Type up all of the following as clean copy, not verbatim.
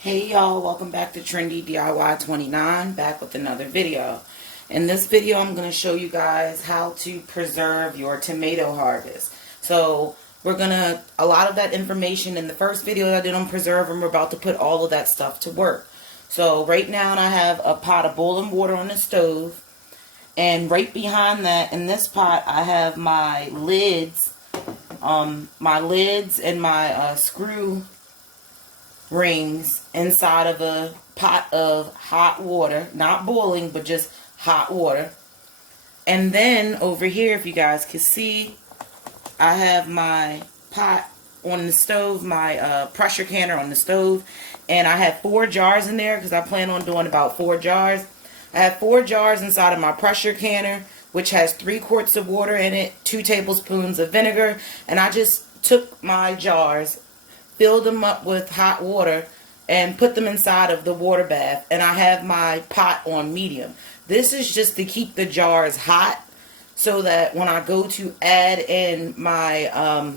Hey y'all, welcome back to Trendy DIY 29, back with another video. In this video I'm going to show you guys how to preserve your tomato harvest. So a lot of that information in the first video that I did on preserve, and we're about to put all of that stuff to work. So right now I have a pot of boiling water on the stove, and right behind that in this pot I have my lids, and my screw rings inside of a pot of hot water, not boiling but just hot water. And then over here, if you guys can see, I have my pot on the stove, my pressure canner on the stove, and I have 4 jars in there because I plan on doing about 4 jars. I have 4 jars inside of my pressure canner, which has 3 quarts of water in it, 2 tablespoons of vinegar, and I just took my jars, filled them up with hot water, and put them inside of the water bath. And I have my pot on medium. This is just to keep the jars hot, so that when I go to add in my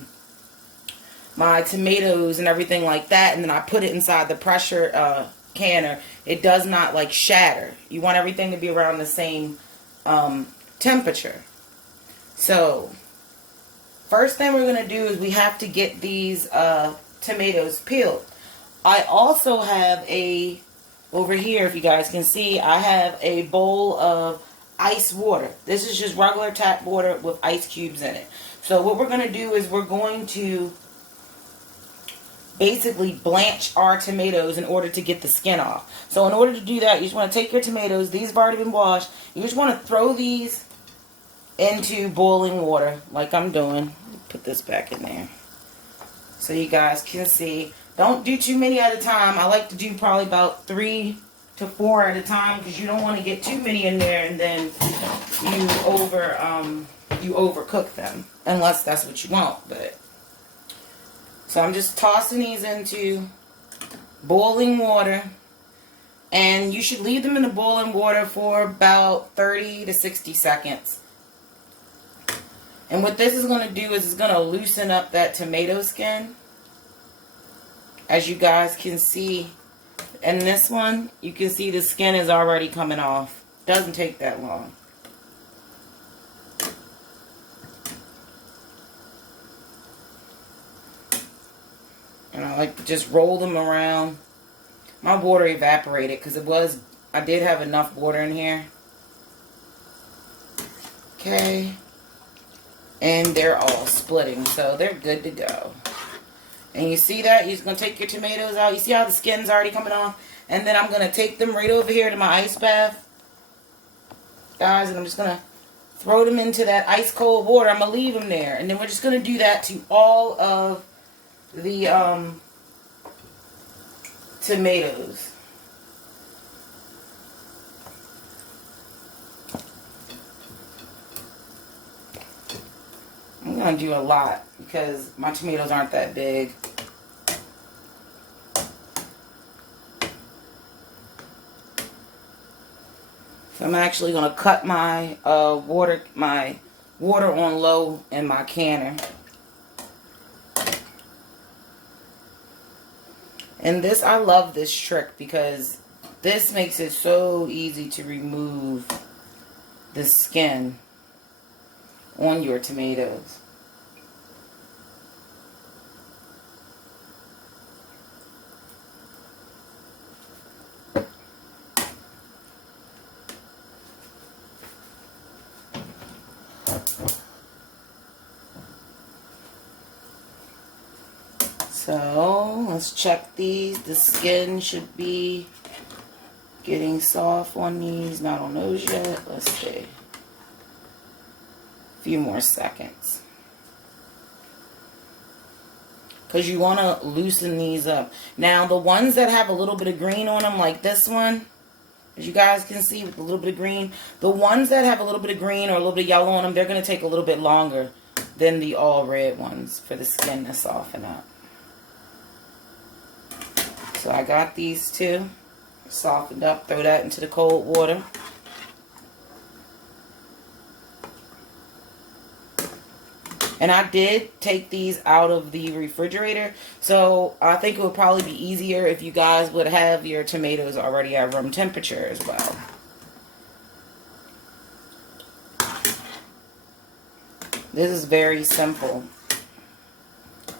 my tomatoes and everything like that, and then I put it inside the pressure canner, it does not like shatter. You want everything to be around the same temperature. So first thing we're going to do is we have to get these tomatoes peeled. I also have over here, if you guys can see, I have a bowl of ice water. This is just regular tap water with ice cubes in it. So what we're going to do is we're going to basically blanch our tomatoes in order to get the skin off. So in order to do that, you just want to take your tomatoes, these have already been washed, you just want to throw these into boiling water like I'm doing. Put this back in there so you guys can see. Don't do too many at a time. I like to do probably about 3 to 4 at a time, because you don't want to get too many in there and then you overcook them, unless that's what you want. But so I'm just tossing these into boiling water, and you should leave them in the boiling water for about 30 to 60 seconds. And what this is going to do is it's going to loosen up that tomato skin. As you guys can see, in this one, you can see the skin is already coming off. Doesn't take that long. And I like to just roll them around. My water evaporated because I did have enough water in here. Okay. And they're all splitting, so they're good to go. And you see that? You're just going to take your tomatoes out. You see how the skin's already coming off? And then I'm going to take them right over here to my ice bath, guys, and I'm just going to throw them into that ice cold water. I'm going to leave them there. And then we're just going to do that to all of the tomatoes. I'm going to do a lot because my tomatoes aren't that big. So I'm actually going to cut my water on low in my canner. And this, I love this trick because this makes it so easy to remove the skin on your tomatoes. So let's check these. The skin should be getting soft on these. Not on those yet. Let's see. Few more seconds, because you want to loosen these up. Now the ones that have a little bit of green on them, like this one, as you guys can see with a little bit of green, the ones that have a little bit of green or a little bit of yellow on them, they're going to take a little bit longer than the all red ones for the skin to soften up. So I got these two softened up. Throw that into the cold water. And I did take these out of the refrigerator, so I think it would probably be easier if you guys would have your tomatoes already at room temperature as well. This is very simple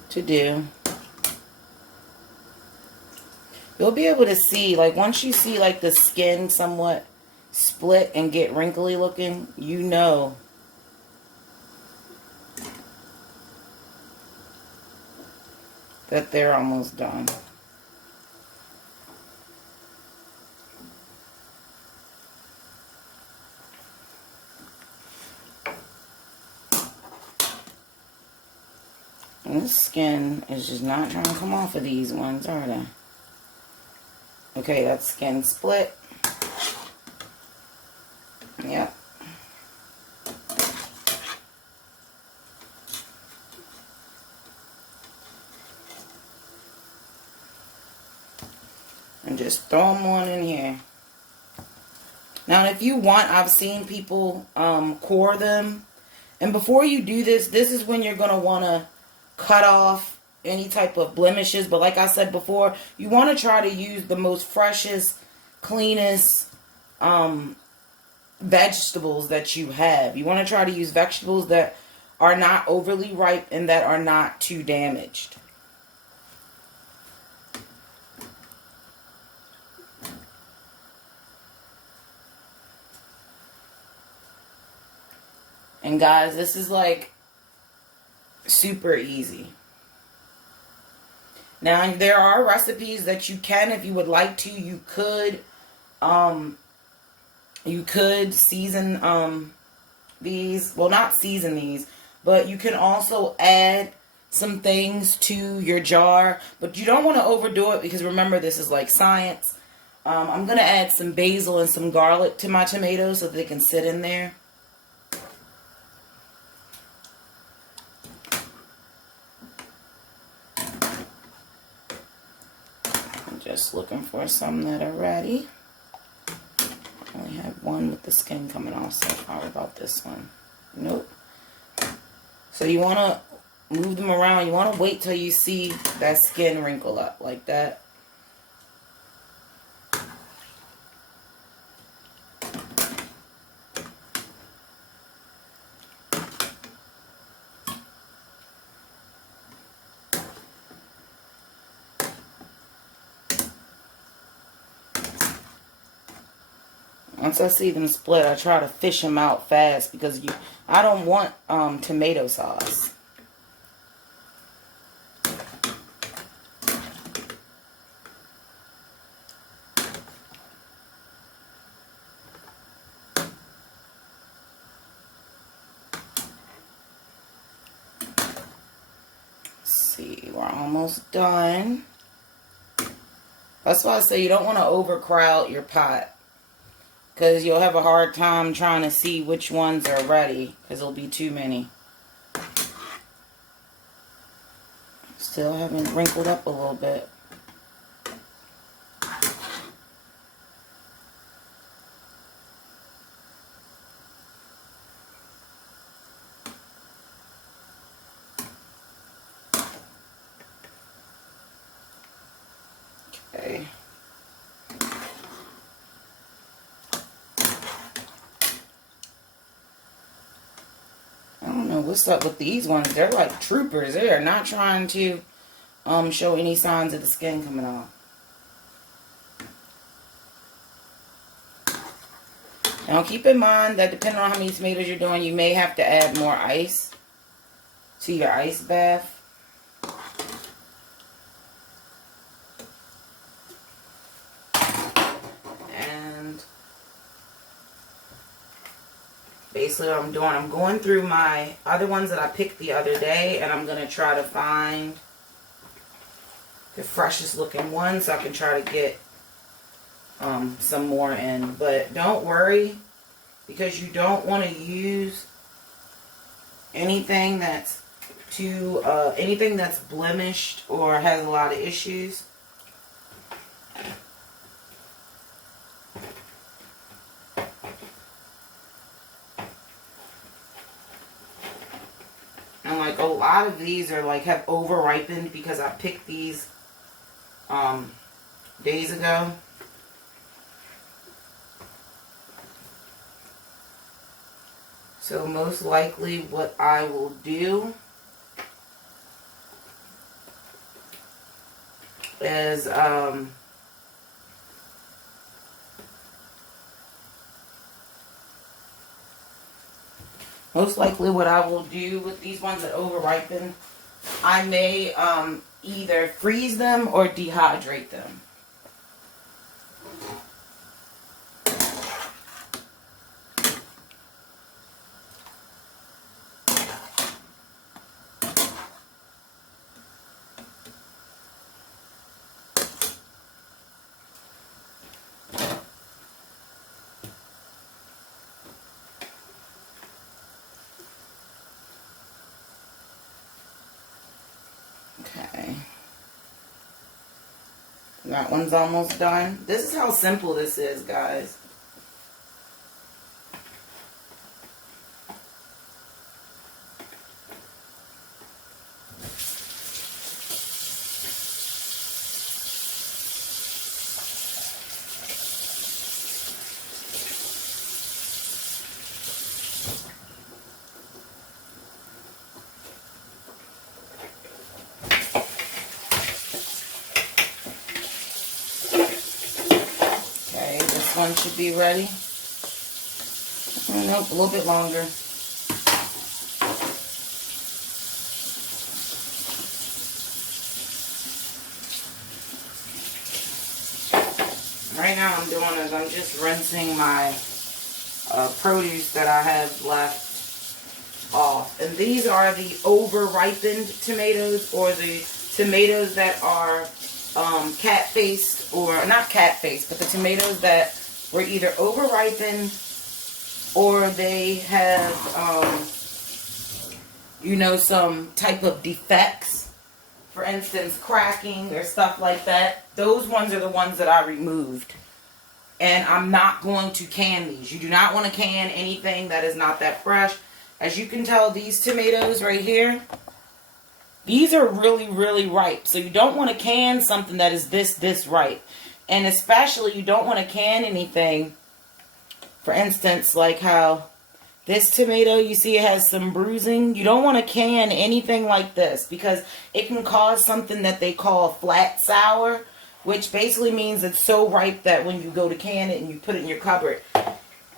to do. You'll be able to see, like, once you see, like, the skin somewhat split and get wrinkly looking, you know that they're almost done. And this skin is just not trying to come off of these ones, are they? Okay, that skin split. Yep. And just throw them on in here. Now, if you want, I've seen people core them. And before you do this, this is when you're going to want to cut off any type of blemishes. But like I said before, you want to try to use the most freshest, cleanest vegetables that you have. You want to try to use vegetables that are not overly ripe and that are not too damaged. And guys, this is like super easy. Now, there are recipes that you can, if you would like to, you could season these. Well, not season these, but you can also add some things to your jar. But you don't want to overdo it, because remember, this is like science. I'm going to add some basil and some garlic to my tomatoes so that they can sit in there. Just looking for some that are ready. I only have one with the skin coming off, so sorry about this one. Nope. So you want to move them around. You want to wait till you see that skin wrinkle up like that. Once I see them split, I try to fish them out fast, because I don't want tomato sauce. Let's see, we're almost done. That's why I say you don't want to overcrowd your pot, because you'll have a hard time trying to see which ones are ready, because there'll be too many. Still haven't wrinkled up a little bit. Okay. I don't know what's up with these ones. They're like troopers. They are not trying to show any signs of the skin coming off. Now keep in mind that depending on how many tomatoes you're doing, you may have to add more ice to your ice bath. And basically what I'm doing, I'm going through my other ones that I picked the other day, and I'm going to try to find the freshest looking one so I can try to get some more in. But don't worry, because you don't want to use anything that's anything that's blemished or has a lot of issues. And like lot of these are like have over ripened because I picked these days ago. So most likely what I will do is most likely what I will do with these ones that over ripen, I may either freeze them or dehydrate them. Okay. That one's almost done. This is how simple this is, guys. One should be ready. Nope, a little bit longer. Right now I'm doing is I'm just rinsing my produce that I have left off. And these are the over-ripened tomatoes, or the tomatoes that are cat-faced, or not cat-faced, but the tomatoes that were either over-ripened or they have, you know, some type of defects. For instance, cracking or stuff like that. Those ones are the ones that I removed. And I'm not going to can these. You do not want to can anything that is not that fresh. As you can tell, these tomatoes right here, these are really, really ripe. So you don't want to can something that is this ripe. And especially you don't want to can anything, for instance, like how this tomato, you see it has some bruising. You don't want to can anything like this because it can cause something that they call flat sour, which basically means it's so ripe that when you go to can it and you put it in your cupboard,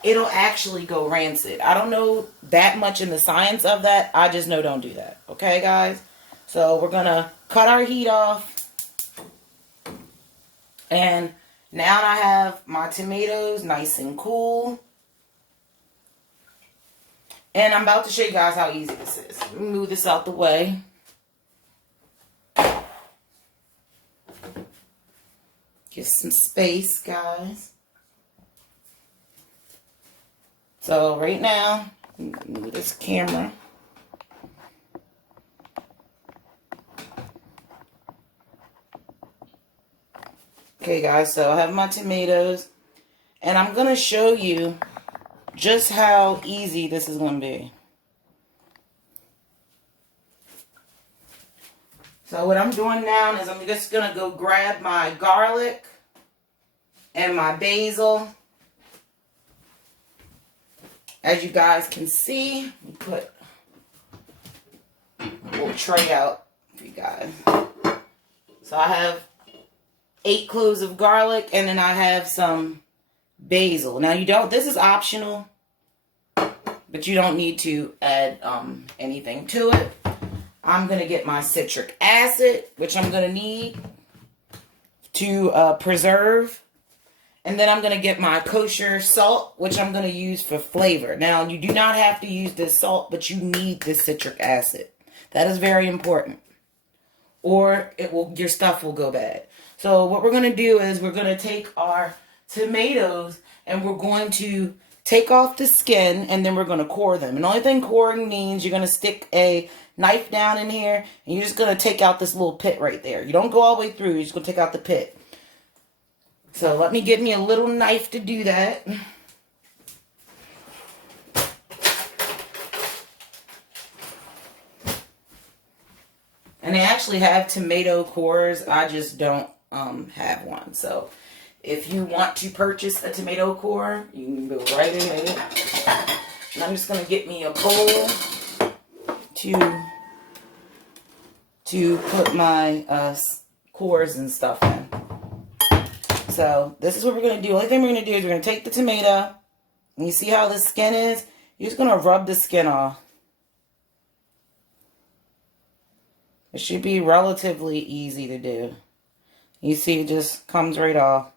it'll actually go rancid. I don't know that much in the science of that. I just know don't do that. Okay, guys? So we're going to cut our heat off. And now I have my tomatoes nice and cool. And I'm about to show you guys how easy this is. Let me move this out the way. Get some space, guys. So right now, move this camera. Okay, guys, so I have my tomatoes, and I'm going to show you just how easy this is going to be. So what I'm doing now is I'm just going to go grab my garlic and my basil. As you guys can see, we put a little tray out for you guys. So I have 8 cloves of garlic, and then I have some basil. Now you don't, this is optional, but you don't need to add anything to it. I'm going to get my citric acid, which I'm going to need to preserve. And then I'm going to get my kosher salt, which I'm going to use for flavor. Now, you do not have to use this salt, but you need this citric acid. That is very important. Or your stuff will go bad. So what we're going to do is we're going to take our tomatoes and we're going to take off the skin, and then we're going to core them. And the only thing coring means you're going to stick a knife down in here, and you're just going to take out this little pit right there. You don't go all the way through. You're just going to take out the pit. So let me get me a little knife to do that. And they actually have tomato cores. I just don't have one. So if you want to purchase a tomato core, you can go right ahead. And I'm just going to get me a bowl to put my cores and stuff in. So this is what we're going to do. The only thing we're going to do is we're going to take the tomato. And you see how the skin is? You're just going to rub the skin off. It should be relatively easy to do. You see it just comes right off.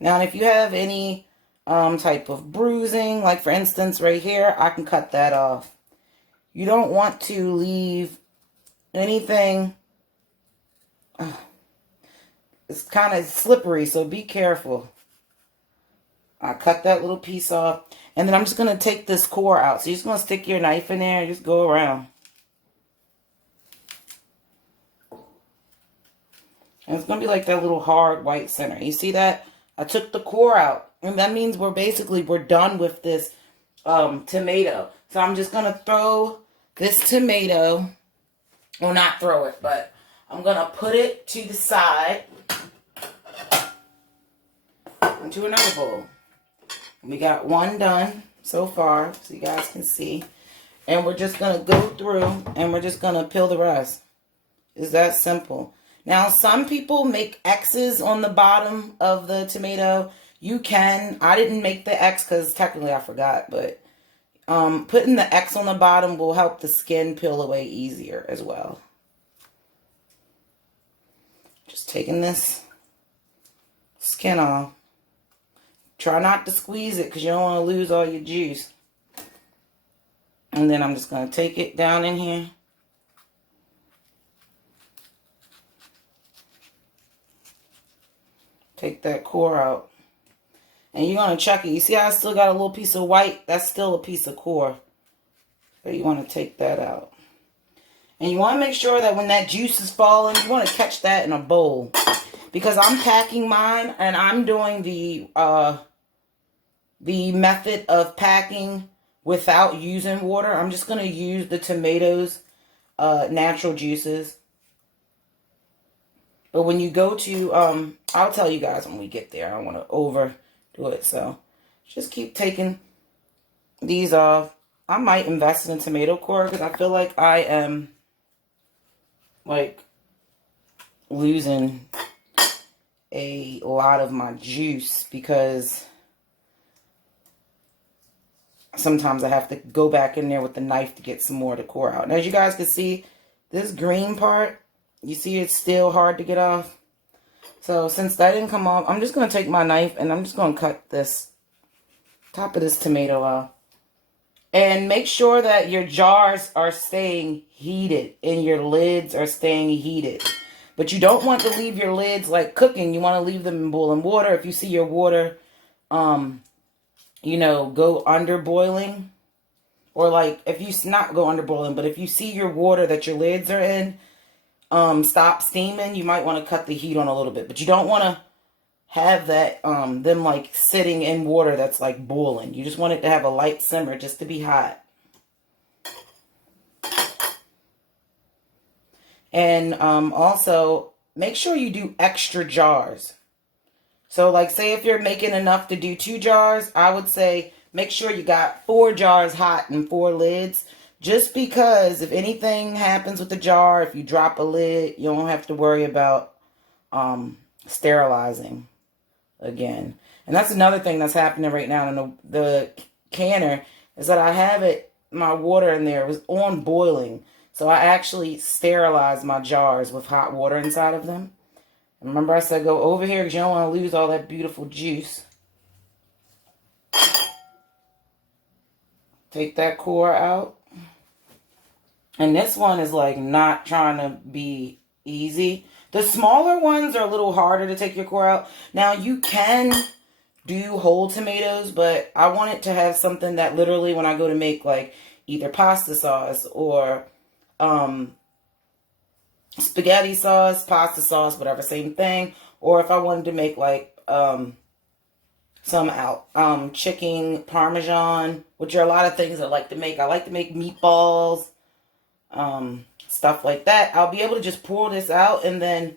Now if you have any type of bruising, like for instance right here, I can cut that off. You don't want to leave anything. It's kind of slippery, so be careful. I cut that little piece off. And then I'm just going to take this core out. So you're just going to stick your knife in there and just go around. And it's going to be like that little hard white center. You see that? I took the core out. And that means we're done with this tomato. So I'm just going to throw this tomato. Well, not throw it, but I'm going to put it to the side into another bowl. We got one done so far, so you guys can see. And we're just going to go through and we're just going to peel the rest. It's that simple. Now, some people make X's on the bottom of the tomato. You can. I didn't make the X because technically I forgot, but putting the X on the bottom will help the skin peel away easier as well. Just taking this skin off. Try not to squeeze it because you don't want to lose all your juice. And then I'm just going to take it down in here. Take that core out. And you're going to check it. You see how I still got a little piece of white? That's still a piece of core. So you want to take that out. And you want to make sure that when that juice is falling, you want to catch that in a bowl. Because I'm packing mine and I'm doing the method of packing without using water. I'm just going to use the tomatoes, natural juices. But when you go to, I'll tell you guys when we get there. I don't want to overdo it. So just keep taking these off. I might invest in a tomato core because I feel like I am like losing a lot of my juice because sometimes I have to go back in there with the knife to get some more to core out. And as you guys can see, this green part, you see it's still hard to get off. So since that didn't come off, I'm just going to take my knife and I'm just going to cut this top of this tomato off. And make sure that your jars are staying heated and your lids are staying heated. But you don't want to leave your lids like cooking. You want to leave them in boiling water. If you see your water, you know, go under boiling, or like if you not go under boiling, but if you see your water that your lids are in, stop steaming, you might want to cut the heat on a little bit. But you don't want to have that, them like sitting in water that's like boiling. You just want it to have a light simmer just to be hot. And also make sure you do extra jars. So like say if you're making enough to do 2 jars, I would say make sure you got 4 jars hot and 4 lids. Just because if anything happens with the jar, if you drop a lid, you don't have to worry about sterilizing again. And that's another thing that's happening right now in the canner is that I have my water in there was on boiling. So I actually sterilized my jars with hot water inside of them. Remember I said go over here because you don't want to lose all that beautiful juice. Take that core out. And this one is like not trying to be easy. The smaller ones are a little harder to take your core out. Now you can do whole tomatoes, but I want it to have something that literally when I go to make like either pasta sauce or spaghetti sauce, pasta sauce, whatever, same thing. Or if I wanted to make like some out chicken parmesan, which are a lot of things I like to make. I like to make meatballs, stuff like that. I'll be able to just pour this out and then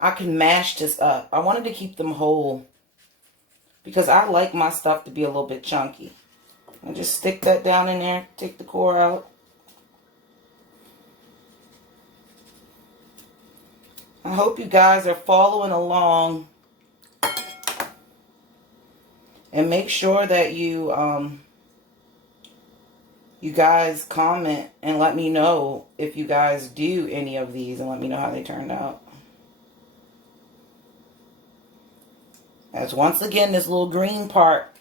I can mash this up. I wanted to keep them whole because I like my stuff to be a little bit chunky. And just stick that down in there, take the core out. I hope you guys are following along. And make sure that you guys comment and let me know if you guys do any of these and let me know how they turned out. As once again, this little green part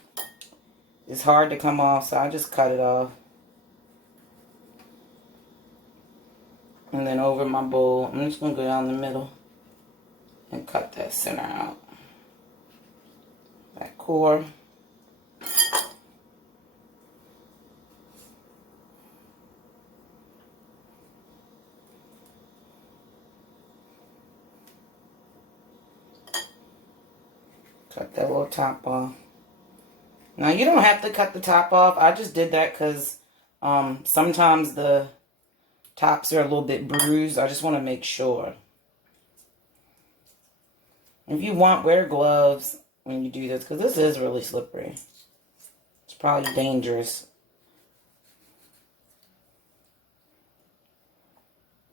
is hard to come off, so I just cut it off. And then over my bowl, I'm just going to go down the middle and cut that center out. That core. Cut that little top off. Now, you don't have to cut the top off. I just did that because sometimes the tops are a little bit bruised. I just want to make sure. If you want, wear gloves when you do this because this is really slippery. It's probably dangerous.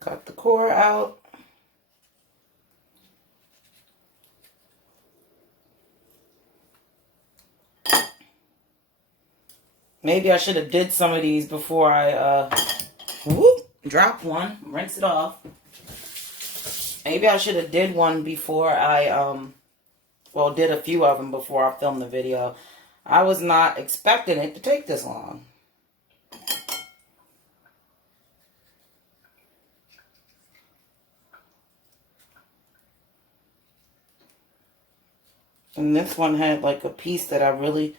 Cut the core out. Maybe I should have did some of these before I drop one, rinse it off. Maybe I should have did one before I did a few of them before I filmed the video. I was not expecting it to take this long. And this one had like a piece that I really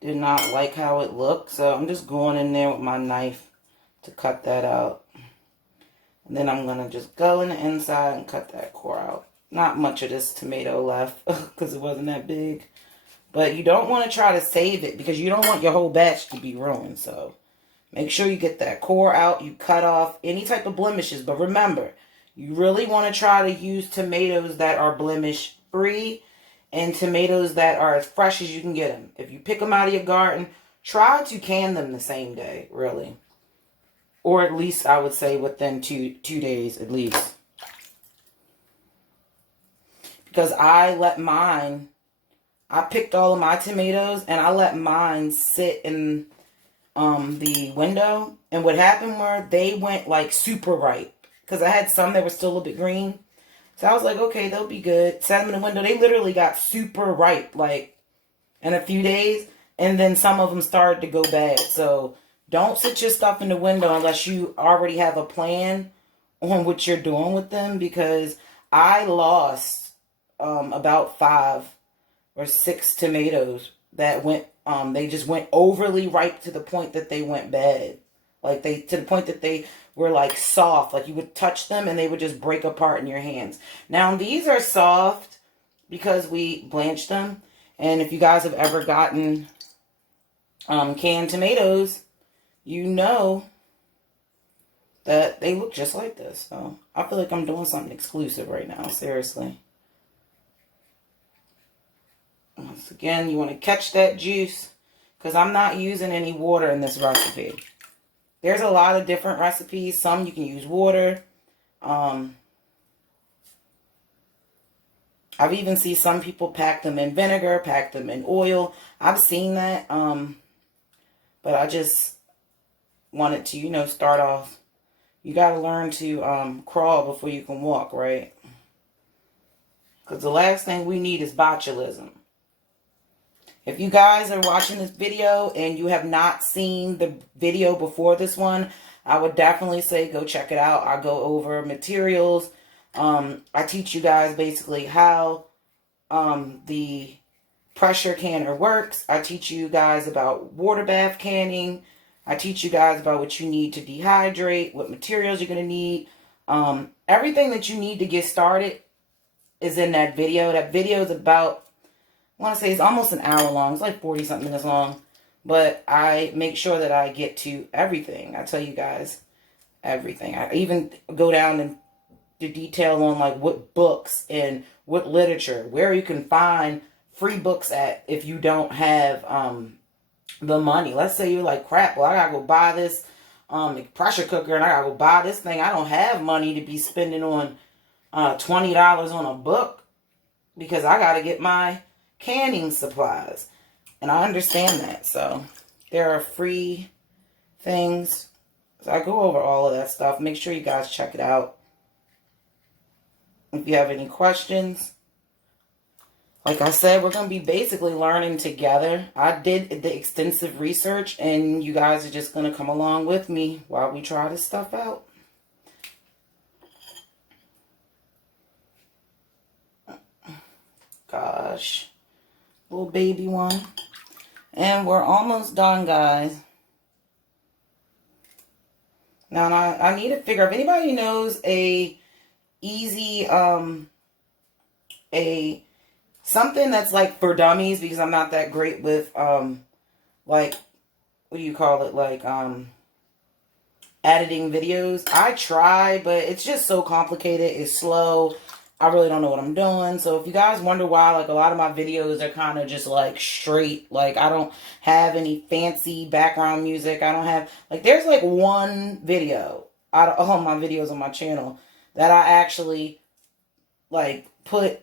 did not like how it looked. So I'm just going in there with my knife to cut that out. And then I'm going to just go in the inside and cut that core out. Not much of this tomato left because it wasn't that big. But you don't want to try to save it because you don't want your whole batch to be ruined. So make sure you get that core out. You cut off any type of blemishes. But remember, you really want to try to use tomatoes that are blemish free and tomatoes that are as fresh as you can get them. If you pick them out of your garden, try to can them the same day, really. Or at least, I would say, within two days at least. Because I picked all of my tomatoes and I let mine sit in the window. And what happened were they went like super ripe. Because I had some that were still a little bit green. So I was like, okay, they'll be good. Set them in the window. They literally got super ripe, like, in a few days. And then some of them started to go bad. So don't sit your stuff in the window unless you already have a plan on what you're doing with them. Because I lost about 5 or 6 tomatoes that went, they just went overly ripe to the point that they went bad. Like, to the point that they were like soft. Like, you would touch them and they would just break apart in your hands. Now, these are soft because we blanched them. And if you guys have ever gotten canned tomatoes, you know that they look just like this. So, I feel like I'm doing something exclusive right now. Seriously. Once again, you want to catch that juice. Because I'm not using any water in this recipe. There's a lot of different recipes. Some you can use water. I've even seen some people pack them in vinegar, pack them in oil. I've seen that. But I just wanted to, start off. You got to learn to crawl before you can walk, right? Because the last thing we need is botulism. If you guys are watching this video and you have not seen the video before this one, I would definitely say go check it out. I go over materials. I teach you guys basically how the pressure canner works. I teach you guys about water bath canning. I teach you guys about what you need to dehydrate, what materials you're going to need. Everything that you need to get started is in that video. That video is about want to say it's almost an hour long. It's like 40 something minutes long. But I make sure that I get to everything. I tell you guys everything. I even go down and do detail on like what books and what literature, where you can find free books at if you don't have the money. Let's say you're like, crap, well, I gotta go buy this pressure cooker and I gotta go buy this thing. I don't have money to be spending on $20 on a book because I gotta get my canning supplies. And I understand that. So there are free things. So I go over all of that stuff. Make sure you guys check it out. If you have any questions, like I said, we're going to be basically learning together. I did the extensive research, and you guys are just going to come along with me while we try this stuff out. Gosh. Little baby one. And we're almost done, guys. Now, I need to figure, if anybody knows a easy, something that's like for dummies, because I'm not that great with, like, what do you call it? Like, editing videos. I try, but it's just so complicated. It's slow. I really don't know what I'm doing. So if you guys wonder why, like, a lot of my videos are kind of just like straight, like I don't have any fancy background music. I don't have, like, there's like one video out of all my videos on my channel that I actually like put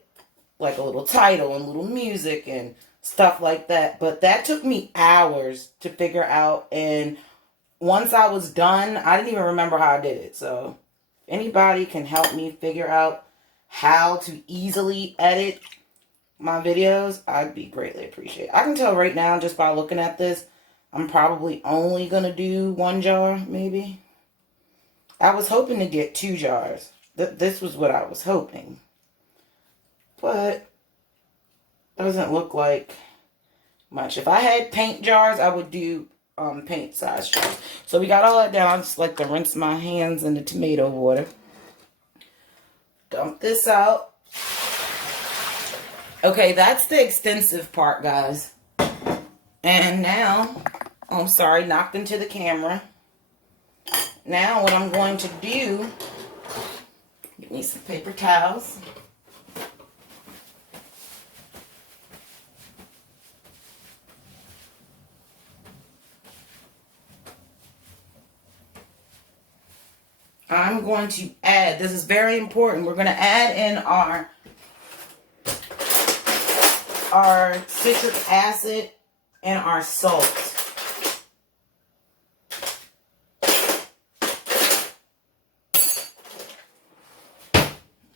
like a little title and little music and stuff like that. But that took me hours to figure out. And once I was done, I didn't even remember how I did it. So if anybody can help me figure out how to easily edit my videos, I'd be greatly appreciated. I can tell right now just by looking at this, I'm probably only going to do 1 jar, maybe. I was hoping to get 2 jars. This was what I was hoping. But doesn't look like much. If I had paint jars, I would do paint size jars. So we got all that down. I just like to rinse my hands in the tomato water. Dump this out. Okay, that's the extensive part, guys. And now, oh, I'm sorry, knocked into the camera. Now what I'm going to do, get me some paper towels. I'm going to add, this is very important, we're going to add in our citric acid and our salt.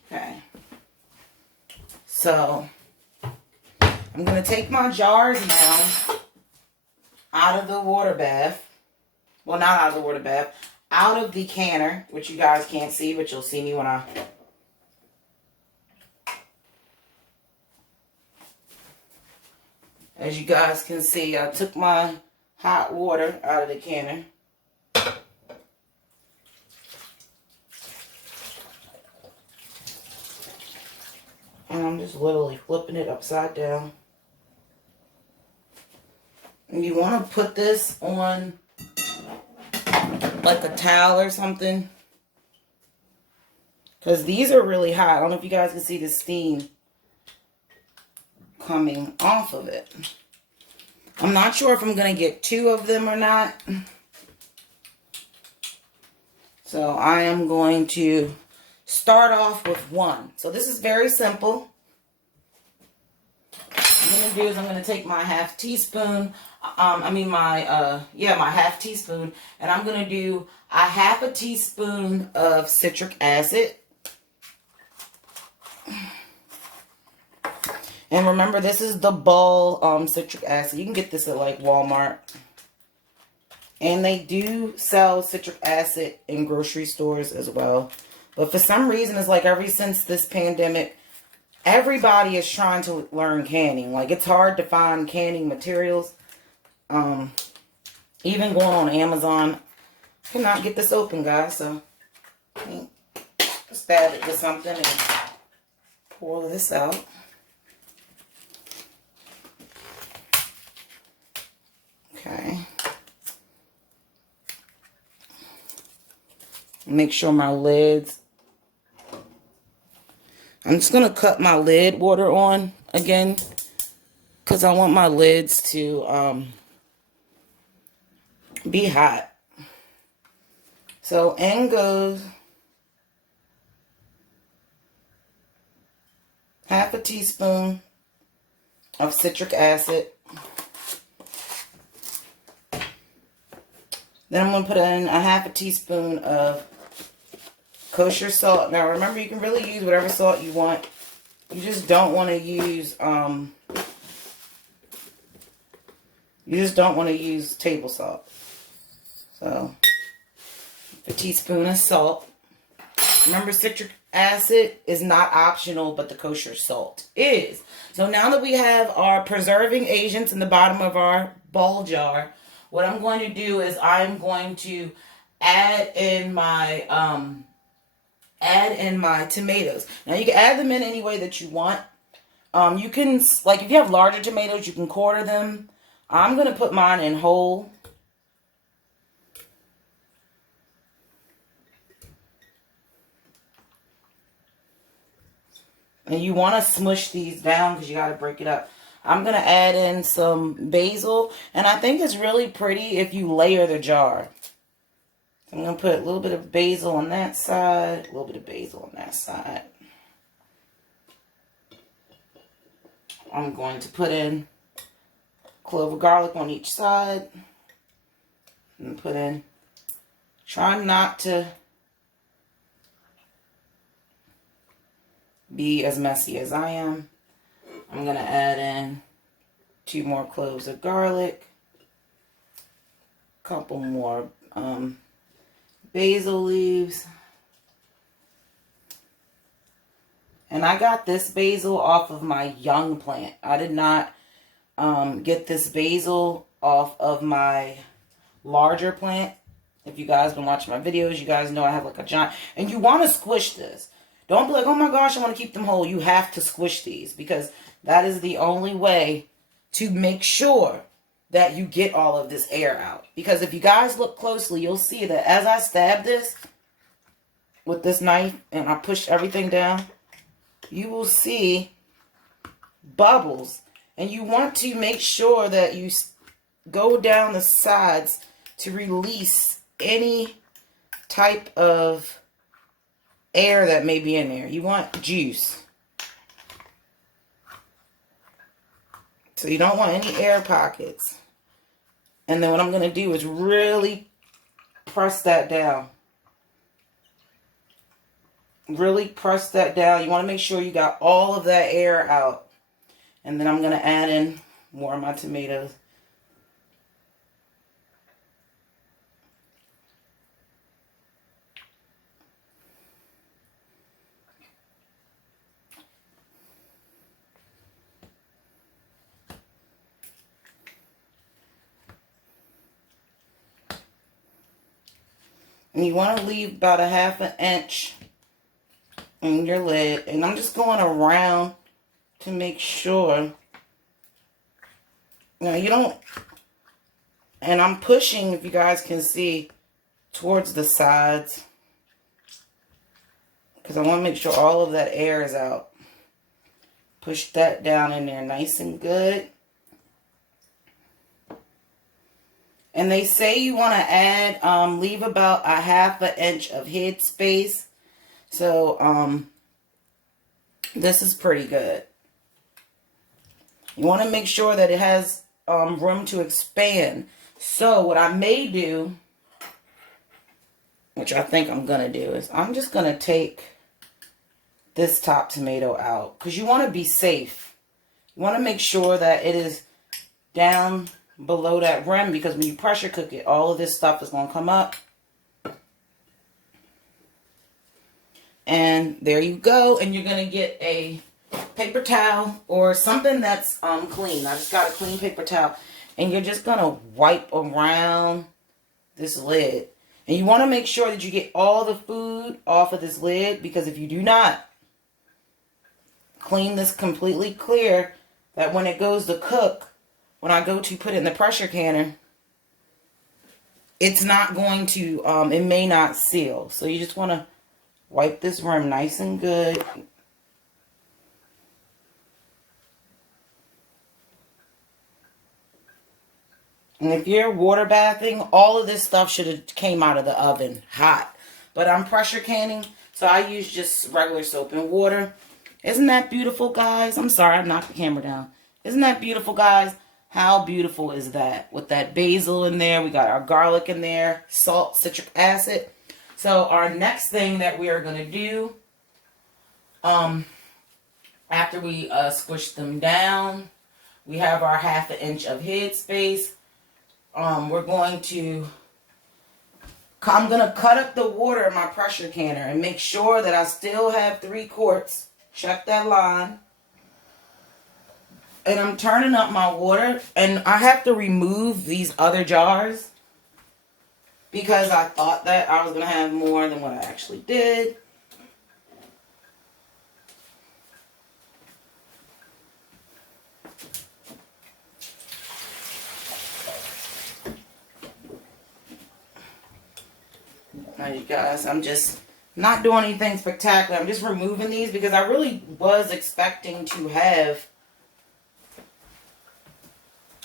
Okay. So, I'm going to take my jars now out of the water bath. Well, not out of the water bath. Out of the canner, which you guys can't see, but you'll see me when I... As you guys can see, I took my hot water out of the canner. And I'm just literally flipping it upside down. And you want to put this on like a towel or something, because these are really hot. I don't know if you guys can see the steam coming off of it. I'm not sure if I'm going to get 2 of them or not. So I am going to start off with 1. So this is very simple. What I'm going to do is I'm going to take my half teaspoon, my half teaspoon, and I'm going to do a half a teaspoon of citric acid. And remember, this is the Ball citric acid. You can get this at like Walmart. And they do sell citric acid in grocery stores as well. But for some reason, it's like ever since this pandemic, everybody is trying to learn canning. Like, it's hard to find canning materials. Even going on Amazon, I cannot get this open, guys. So, stab it with something and pour this out. Okay. Make sure my lids. I'm just going to cut my lid water on again because I want my lids to be hot. So in goes half a teaspoon of citric acid. Then I'm going to put in a half a teaspoon of kosher salt. Now remember, you can really use whatever salt you want. You just don't want to use table salt. So a teaspoon of salt. Remember, citric acid is not optional, but the kosher salt is. So now that we have our preserving agents in the bottom of our bowl jar, what I'm going to do is I'm going to add in my tomatoes. Now you can add them in any way that you want. You can, like, if you have larger tomatoes, you can quarter them. I'm going to put mine in whole. And you want to smush these down because you got to break it up. I'm going to add in some basil. And I think it's really pretty if you layer the jar. So I'm going to put a little bit of basil on that side. A little bit of basil on that side. I'm going to put in a clove of garlic on each side. And put in. Try not to be as messy as I am. I'm going to add in 2 more cloves of garlic, a couple more basil leaves. And I got this basil off of my young plant. I did not get this basil off of my larger plant. If you guys been watching my videos, you guys know I have like a giant. And you want to squish this. Don't be like, oh my gosh, I want to keep them whole. You have to squish these because that is the only way to make sure that you get all of this air out. Because if you guys look closely, you'll see that as I stab this with this knife and I push everything down, you will see bubbles. And you want to make sure that you go down the sides to release any type of air that may be in there. You want juice. So you don't want any air pockets. And then what I'm going to do is really press that down. Really press that down. You want to make sure you got all of that air out. And then I'm going to add in more of my tomatoes. And you want to leave about a half an inch in your lid. And I'm just going around to make sure. Now you don't, and I'm pushing, if you guys can see, towards the sides. Because I want to make sure all of that air is out. Push that down in there nice and good. And they say you want to add, leave about a half an inch of head space. So, this is pretty good. You want to make sure that it has room to expand. So, what I may do, which I think I'm going to do, is I'm just going to take this top tomato out. Because you want to be safe. You want to make sure that it is down below that rim, because when you pressure cook it, all of this stuff is going to come up. And there you go. And you're going to get a paper towel or something that's clean. I just got a clean paper towel. And you're just going to wipe around this lid. And you want to make sure that you get all the food off of this lid, because if you do not clean this completely clear, that when it goes to cook, when I go to put it in the pressure canner, it's not going to, it may not seal. So you just want to wipe this rim nice and good. And if you're water bathing, all of this stuff should have came out of the oven hot. But I'm pressure canning, so I use just regular soap and water. Isn't that beautiful, guys? I'm sorry, I knocked the camera down. Isn't that beautiful, guys? How beautiful is that? With that basil in there, we got our garlic in there, salt, citric acid. So our next thing that we are going to do, after we squish them down, we have our 1/2 inch of head space. I'm going to cut up the water in my pressure canner and make sure that I still have 3 quarts. Check that line. And I'm turning up my water, and I have to remove these other jars because I thought that I was going to have more than what I actually did. Now you guys, I'm just not doing anything spectacular. I'm just removing these because I really was expecting to have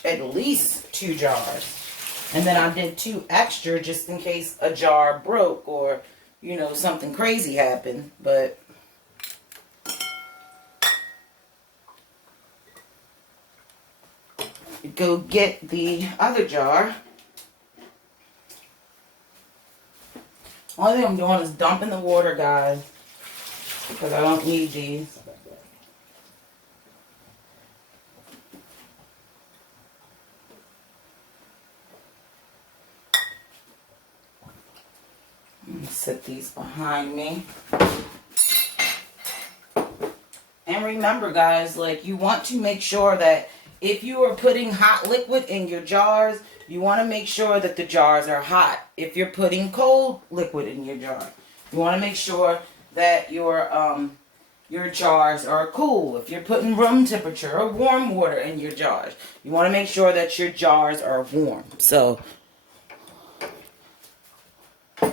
at least 2 jars. And then I did 2 extra just in case a jar broke or, you know, something crazy happened. But go get the other jar. Only thing I'm doing is dumping the water, guys, because I don't need these. I'm gonna set these behind me. And remember, guys, like, you want to make sure that if you are putting hot liquid in your jars, you want to make sure that the jars are hot. If you're putting cold liquid in your jar, you want to make sure that your jars are cool. If you're putting room temperature or warm water in your jars, you want to make sure that your jars are warm. So I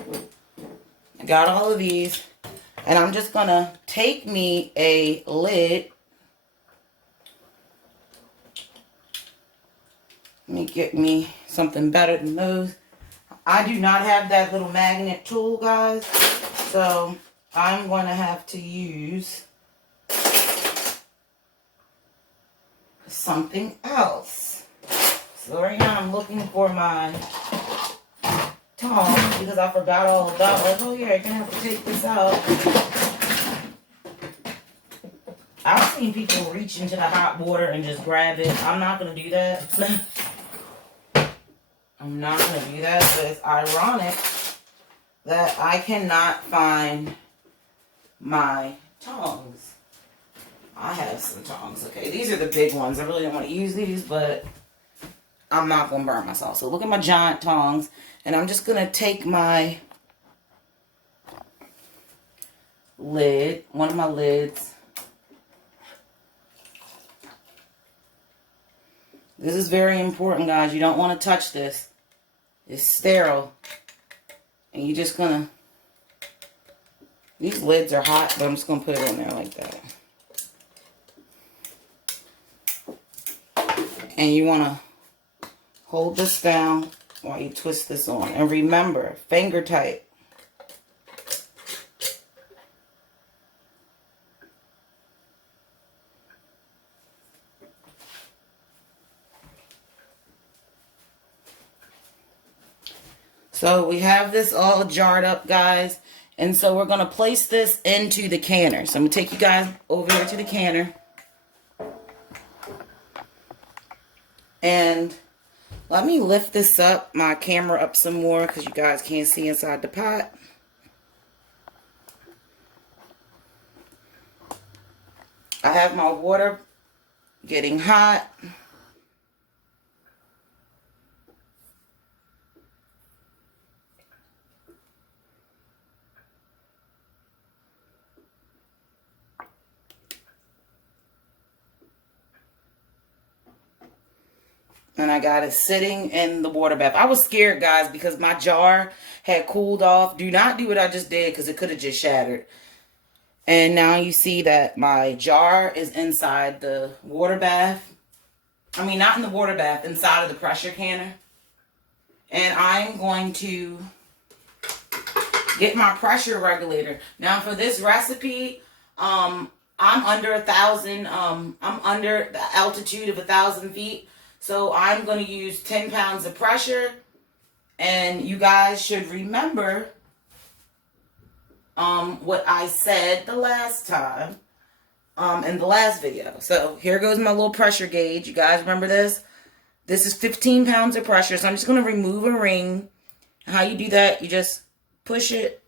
got all of these, and I'm just going to take me a lid. Let me get me something better than those. I do not have that little magnet tool, guys, so I'm going to have to use something else. So right now I'm looking for my tongs because I forgot all about it. Like, oh yeah, you're going to have to take this out. I've seen people reach into the hot water and just grab it. I'm not going to do that. I'm not going to do that, but it's ironic that I cannot find my tongs. I have some tongs. Okay, these are the big ones. I really don't want to use these, but I'm not going to burn myself. So look at my giant tongs, and I'm just going to take my lid, one of my lids. This is very important, guys. You don't want to touch this. It's sterile. And you're just going to... These lids are hot, but I'm just going to put it in there like that. And you want to hold this down while you twist this on. And remember, finger tight. So we have this all jarred up, guys. And so we're going to place this into the canner. So I'm going to take you guys over here to the canner. And let me lift this up, my camera up some more, because you guys can't see inside the pot. I have my water getting hot. And I got it sitting in the water bath. I was scared, guys, because my jar had cooled off. Do not do what I just did because it could have just shattered. And now you see that my jar is inside the water bath. I mean, not in the water bath, inside of the pressure canner. And I'm going to get my pressure regulator. Now for this recipe, I'm under 1,000, I'm under the altitude of 1,000 feet. So I'm going to use 10 pounds of pressure. And you guys should remember what I said the last time in the last video. So here goes my little pressure gauge. You guys remember this? This is 15 pounds of pressure. So I'm just going to remove a ring. How you do that, you just push it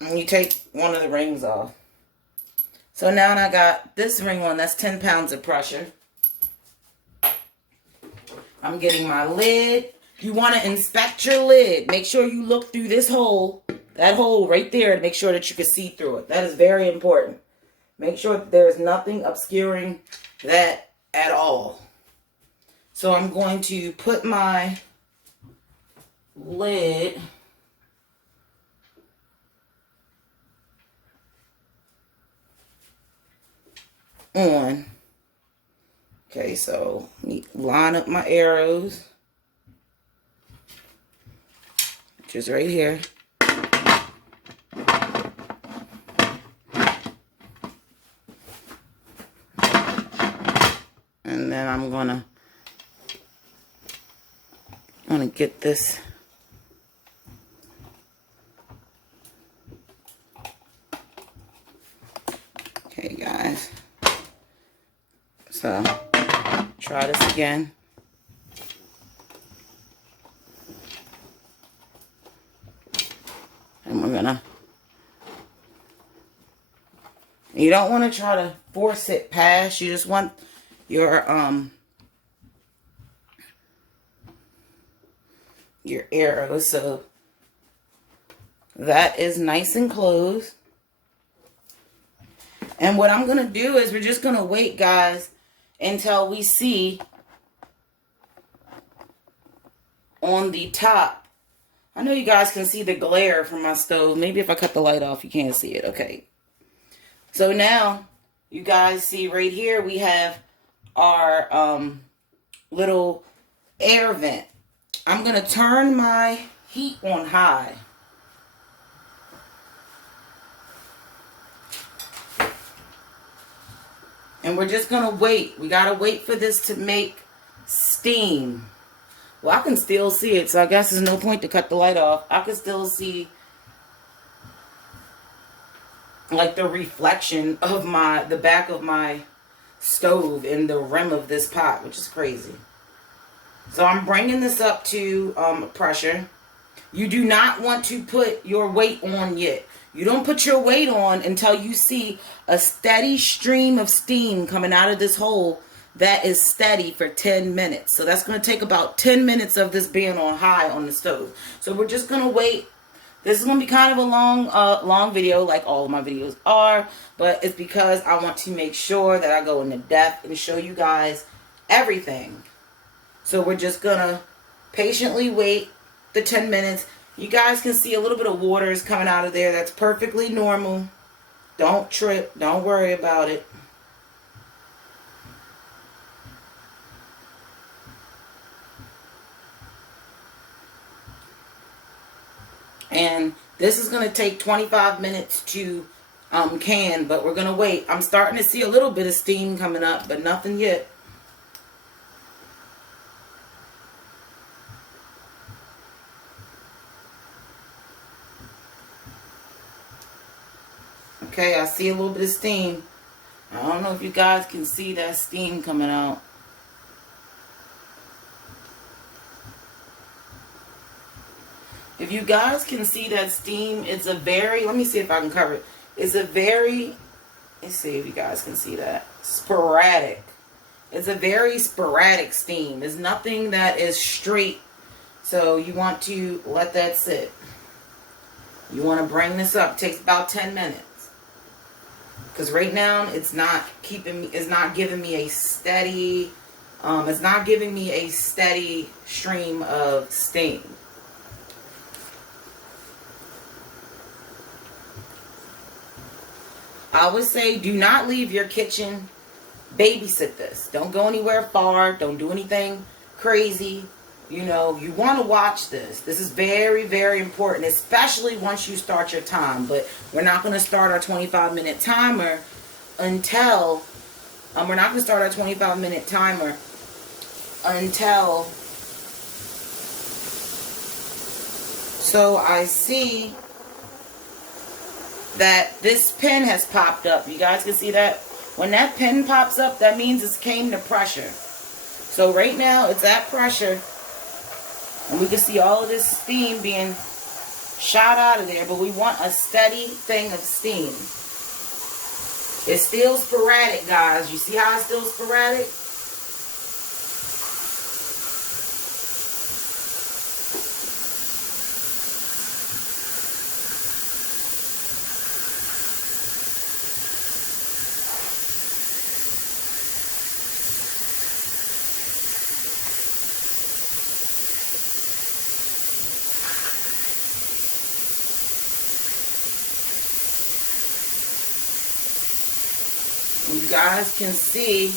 and you take one of the rings off. So now I got this ring on. That's 10 pounds of pressure. I'm getting my lid. You want to inspect your lid. Make sure you look through this hole, that hole right there, to make sure that you can see through it. That is very important. Make sure that there's nothing obscuring that at all. So I'm going to put my lid on. Okay, so let me line up my arrows, which is right here. And then I'm gonna get this okay, guys. So try this again. And we're gonna, you don't want to try to force it past. You just want your arrows, so that is nice and closed. And what I'm gonna do is we're just gonna wait, guys, until we see on the top. I know you guys can see the glare from my stove. Maybe if I cut the light off, you can't see it. Okay. So now you guys see right here we have our little air vent. I'm going to turn my heat on high. And we're just going to wait. We got to wait for this to make steam. Well, I can still see it, so I guess there's no point to cut the light off. I can still see like the reflection of the back of my stove in the rim of this pot, which is crazy. So I'm bringing this up to pressure. You do not want to put your weight on yet. You don't put your weight on until you see a steady stream of steam coming out of this hole that is steady for 10 minutes. So that's going to take about 10 minutes of this being on high on the stove. So we're just going to wait. This is going to be kind of a long video, like all of my videos are, but it's because I want to make sure that I go into depth and show you guys everything. So we're just going to patiently wait the 10 minutes. You guys can see a little bit of water is coming out of there. That's perfectly normal. Don't trip. Don't worry about it. And this is going to take 25 minutes to can, but we're going to wait. I'm starting to see a little bit of steam coming up, but nothing yet. Okay, I see a little bit of steam. I don't know if you guys can see that steam coming out. If you guys can see that steam, it's a very, let me see if I can cover it. It's a very, let's see if you guys can see that, sporadic. It's a very sporadic steam. It's nothing that is straight. So you want to let that sit. You want to bring this up. It takes about 10 minutes. Because right now it's not giving me a steady It's not giving me a steady stream of steam. I would say do not leave your kitchen. Babysit this. Don't go anywhere far. Don't do anything crazy. You know, you want to watch this. This is very, very important, especially once you start your time. But we're not going to start our 25-minute timer until, we're not going to start our 25-minute timer until, so I see that this pin has popped up. You guys can see that? When that pin pops up, that means it's came to pressure. So right now, it's at pressure. And we can see all of this steam being shot out of there. But we want a steady thing of steam. It's still sporadic, guys. You see how it's still sporadic? You guys can see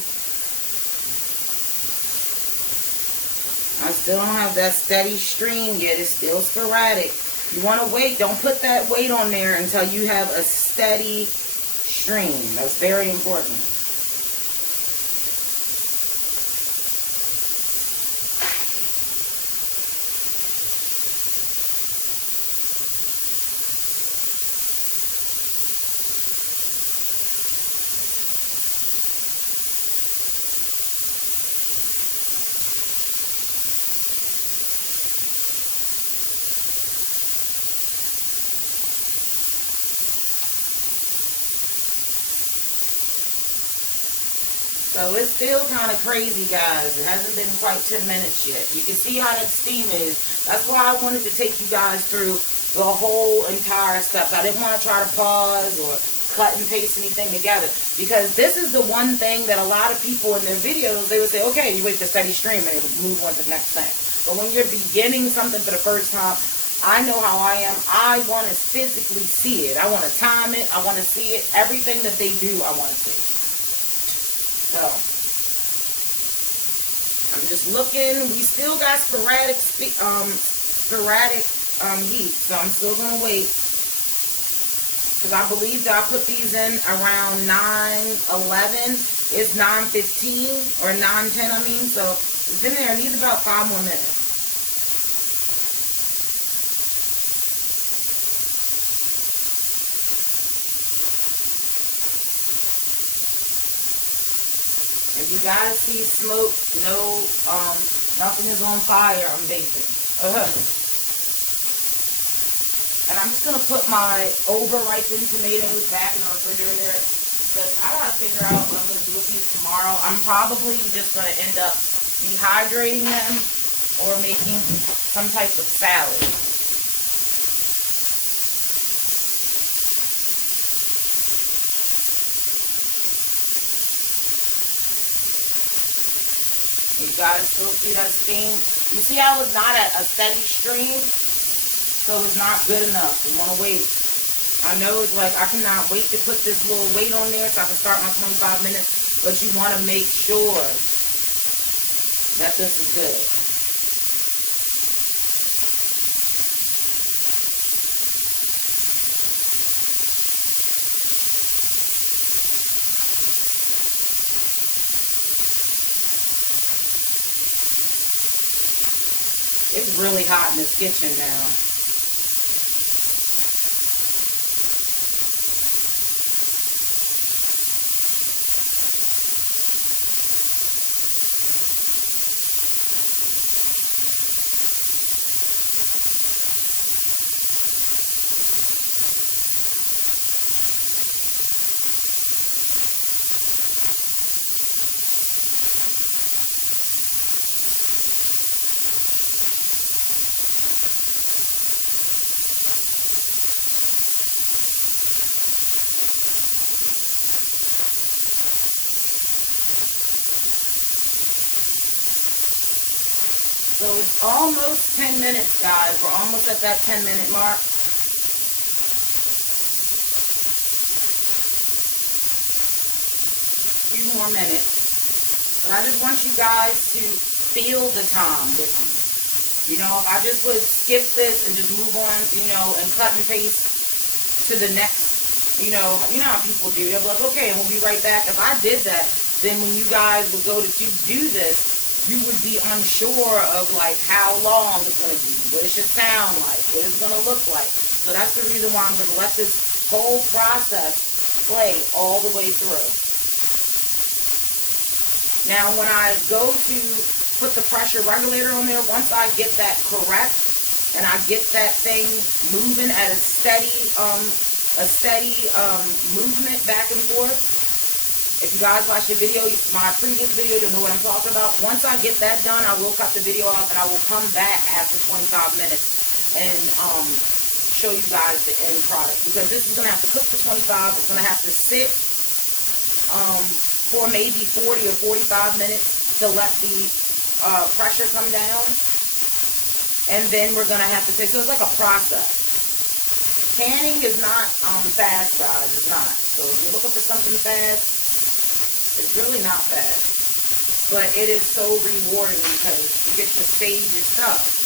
I still don't have that steady stream yet. It's still sporadic. You want to wait. Don't put that weight on there until you have a steady stream. That's very important. So it's still kind of crazy, guys. It hasn't been quite 10 minutes yet. You can see how that steam is. That's why I wanted to take you guys through the whole entire steps. I didn't want to try to pause or cut and paste anything together. Because this is the one thing that a lot of people in their videos, they would say, okay, you wait for steady stream and it would move on to the next thing. But when you're beginning something for the first time, I know how I am. I want to physically see it. I want to time it. I want to see it. Everything that they do, I want to see. So, I'm just looking. We still got sporadic heat. So I'm still going to wait. Because I believe that I put these in around 9:11. It's 9:15 or 9:10, I mean. So, it's in there. It needs about 5 more minutes. If you guys see smoke, no, nothing is on fire, I'm baking. And I'm just going to put my over-ripened tomatoes back in the refrigerator because I got to figure out what I'm going to do with these tomorrow. I'm probably just going to end up dehydrating them or making some type of salad. You guys still see that steam? You see how it's not at a steady stream? So it's not good enough. We want to wait. I know it's like I cannot wait to put this little weight on there so I can start my 25 minutes. But you want to make sure that this is good. It's really hot in this kitchen now. So it's almost 10 minutes, guys. We're almost at that 10-minute mark. A few more minutes. But I just want you guys to feel the time with me. You know, if I just would skip this and just move on, you know, and cut and paste to the next, you know how people do. They'll be like, okay, and we'll be right back. If I did that, then when you guys would go to do this, you would be unsure of, like, how long it's going to be, what it should sound like, what it's going to look like. So that's the reason why I'm going to let this whole process play all the way through. Now, when I go to put the pressure regulator on there, once I get that correct and I get that thing moving at a steady movement back and forth. If you guys watched the video, my previous video, you'll know what I'm talking about. Once I get that done, I will cut the video off and I will come back after 25 minutes and show you guys the end product, because this is going to have to cook for 25. It's going to have to sit for maybe 40 or 45 minutes to let the pressure come down, and then we're gonna have to take, so it's like a process. Canning is not fast, guys. It's not. So if you're looking for something fast, it's really not fast, but it is so rewarding because you get to save your stuff.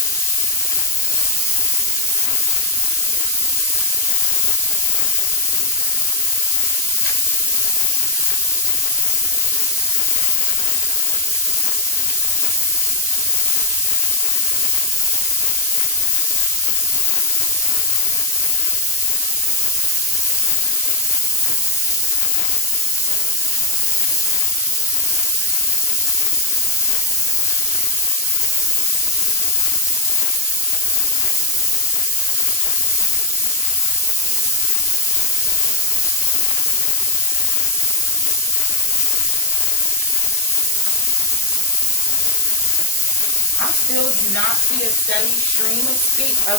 I still do not see a steady stream of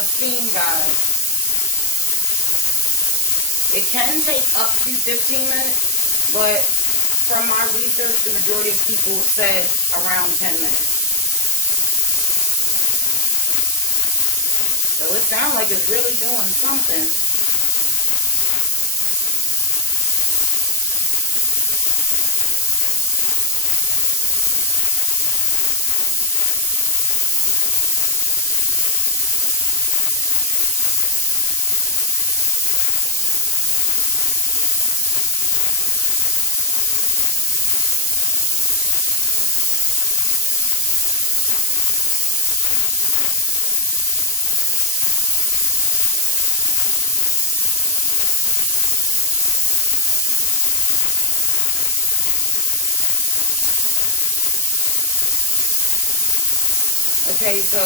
steam, guys. It can take up to 15 minutes, but from my research, the majority of people said around 10 minutes. So it sounds like it's really doing something. Okay, so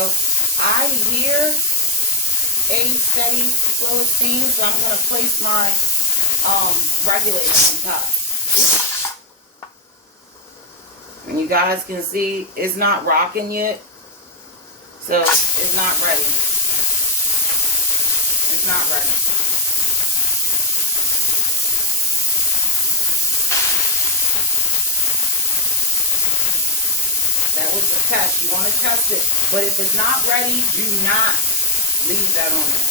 I hear a steady flow of steam, so I'm going to place my regulator on top. And you guys can see it's not rocking yet, so it's not ready. It's not ready. That was the test. You want to test it. But if it's not ready, do not leave that on there.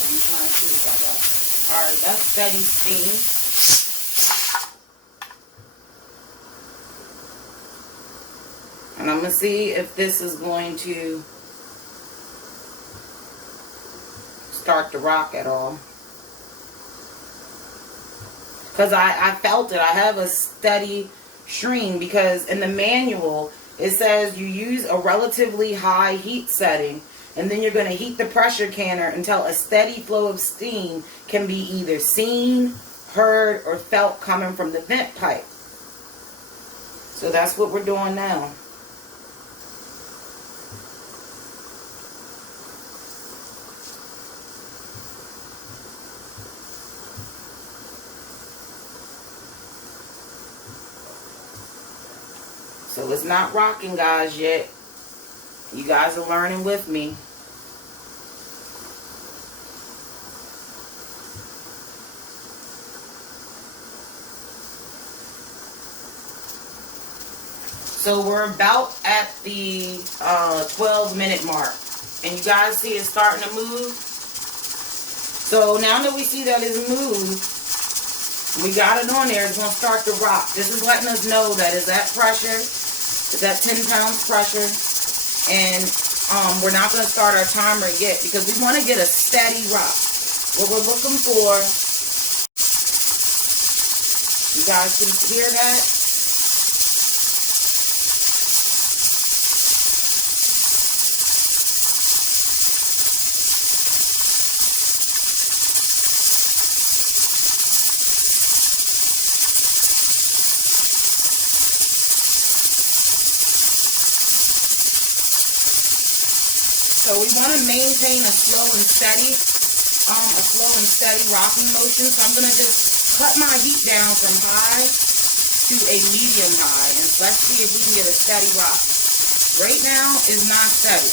I'm trying to see if I got. Alright, that's steady steam. And I'm going to see if this is going to start to rock at all. Because I felt it. I have a steady stream, because in the manual it says you use a relatively high heat setting, and then you're going to heat the pressure canner until a steady flow of steam can be either seen, heard, or felt coming from the vent pipe. So that's what we're doing now. So it's not rocking, guys, yet. You guys are learning with me. So we're about at the 12-minute mark. And you guys see it's starting to move. So now that we see that it's moved, we got it on there, it's going to start to rock. This is letting us know that it's at pressure. It's at 10 pounds pressure. And we're not going to start our timer yet because we want to get a steady rock. What we're looking for, you guys can hear that? So we want to maintain a slow and steady rocking motion. So I'm going to just cut my heat down from high to a medium high. And let's see if we can get a steady rock. Right now is not steady.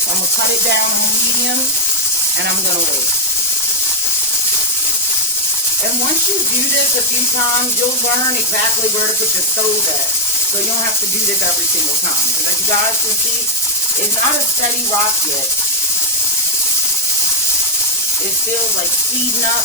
So I'm going to cut it down on medium and I'm going to wait. And once you do this a few times, you'll learn exactly where to put your stove at. So you don't have to do this every single time. Because as you guys can see, it's not a steady rock yet. It's still like speeding up.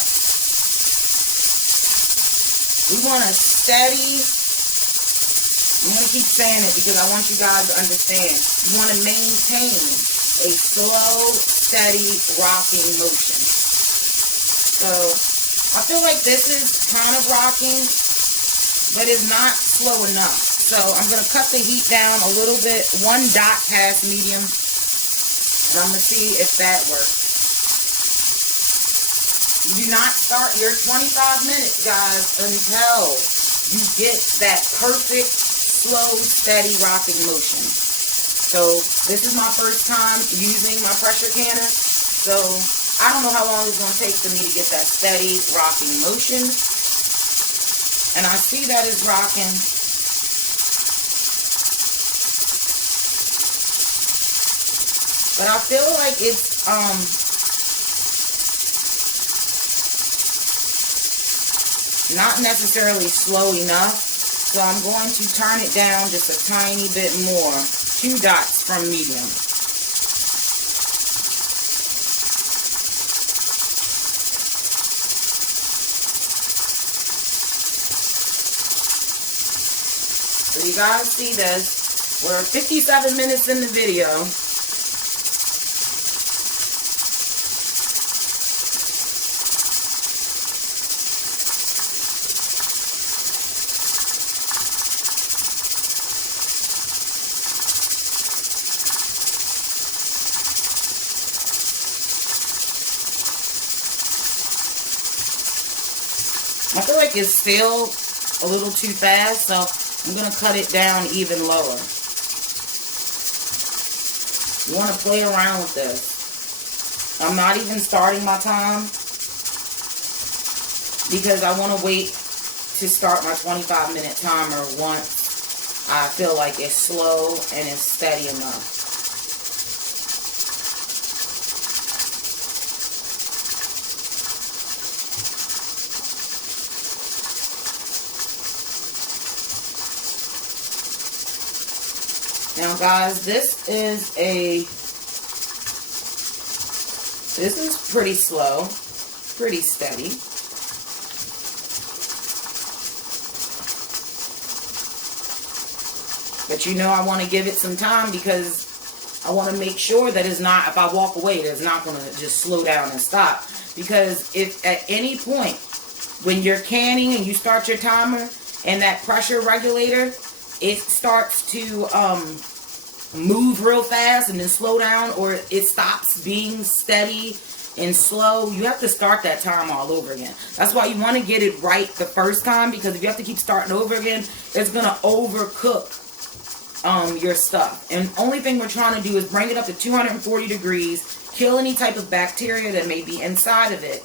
We want a steady, I'm going to keep saying it because I want you guys to understand. You want to maintain a slow, steady rocking motion. So I feel like this is kind of rocking, but it's not slow enough. So I'm going to cut the heat down a little bit, 1 dot past medium, and I'm going to see if that works. You do not start your 25 minutes, guys, until you get that perfect, slow, steady rocking motion. So this is my first time using my pressure canner, so I don't know how long it's going to take for me to get that steady rocking motion. And I see that it's rocking. But I feel like it's not necessarily slow enough. So I'm going to turn it down just a tiny bit more. 2 dots from medium. So you guys see this. We're 57 minutes in the video. I feel like it's still a little too fast, so I'm going to cut it down even lower. You want to play around with this. I'm not even starting my time because I want to wait to start my 25-minute timer once I feel like it's slow and it's steady enough. Now guys, this is pretty slow, pretty steady. But you know I want to give it some time because I want to make sure that it's not, if I walk away, that it's not going to just slow down and stop. Because if at any point when you're canning and you start your timer and that pressure regulator, it starts to move real fast and then slow down, or it stops being steady and slow, you have to start that time all over again. That's why you want to get it right the first time, because if you have to keep starting over again, it's going to overcook your stuff. And only thing we're trying to do is bring it up to 240 degrees, kill any type of bacteria that may be inside of it.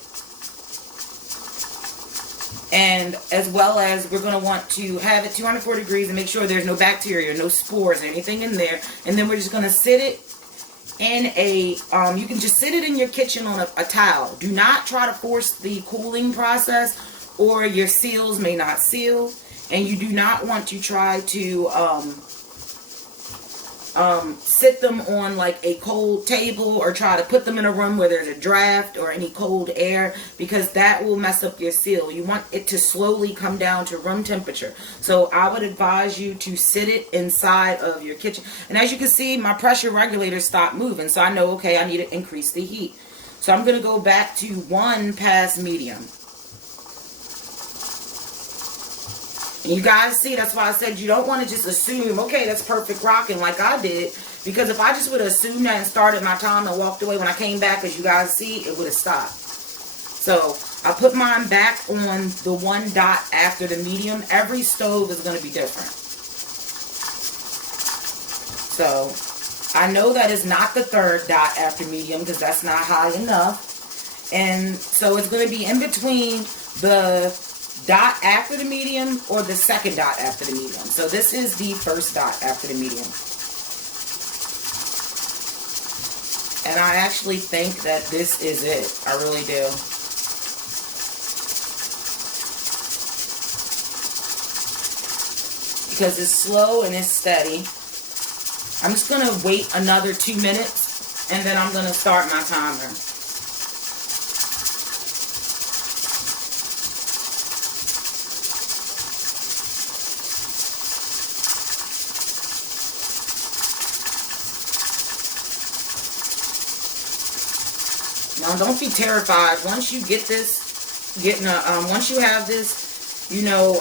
And as well as we're going to want to have it 204 degrees and make sure there's no bacteria, no spores, or anything in there. And then we're just going to sit it in a, you can just sit it in your kitchen on a towel. Do not try to force the cooling process, or your seals may not seal. And you do not want to try to sit them on like a cold table, or try to put them in a room where there's a draft or any cold air, because that will mess up your seal. You want it to slowly come down to room temperature. So I would advise you to sit it inside of your kitchen. And as you can see, my pressure regulator stopped moving, so I know, okay, I need to increase the heat. So I'm going to go back to 1 past medium. And you guys see, that's why I said you don't want to just assume, okay, that's perfect rocking like I did. Because if I just would have assumed that and started my time and walked away, when I came back, as you guys see, it would have stopped. So I put mine back on the 1 dot after the medium. Every stove is going to be different. So I know that is not the 3rd dot after medium, because that's not high enough. And so it's going to be in between the dot after the medium or the 2nd dot after the medium. So this is the 1st dot after the medium. And I actually think that this is it. I really do. Because it's slow and it's steady. I'm just going to wait another 2 minutes, and then I'm going to start my timer. Now, don't be terrified. Once you get this, once you have this, you know,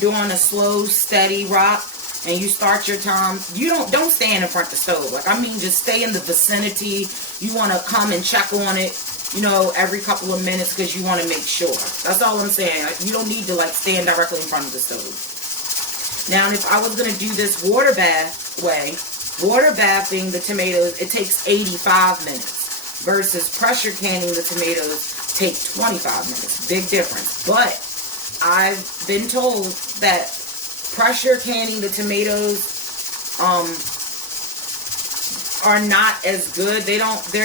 doing a slow, steady rock, and you start your time, you don't stand in front of the stove. Like, I mean, just stay in the vicinity. You want to come and check on it, you know, every couple of minutes, because you want to make sure. That's all I'm saying. You don't need to, like, stand directly in front of the stove. Now, if I was going to do this water bath way, water bathing the tomatoes, it takes 85 minutes. Versus pressure canning the tomatoes take 25 minutes. Big difference. But I've been told that pressure canning the tomatoes are not as good. They're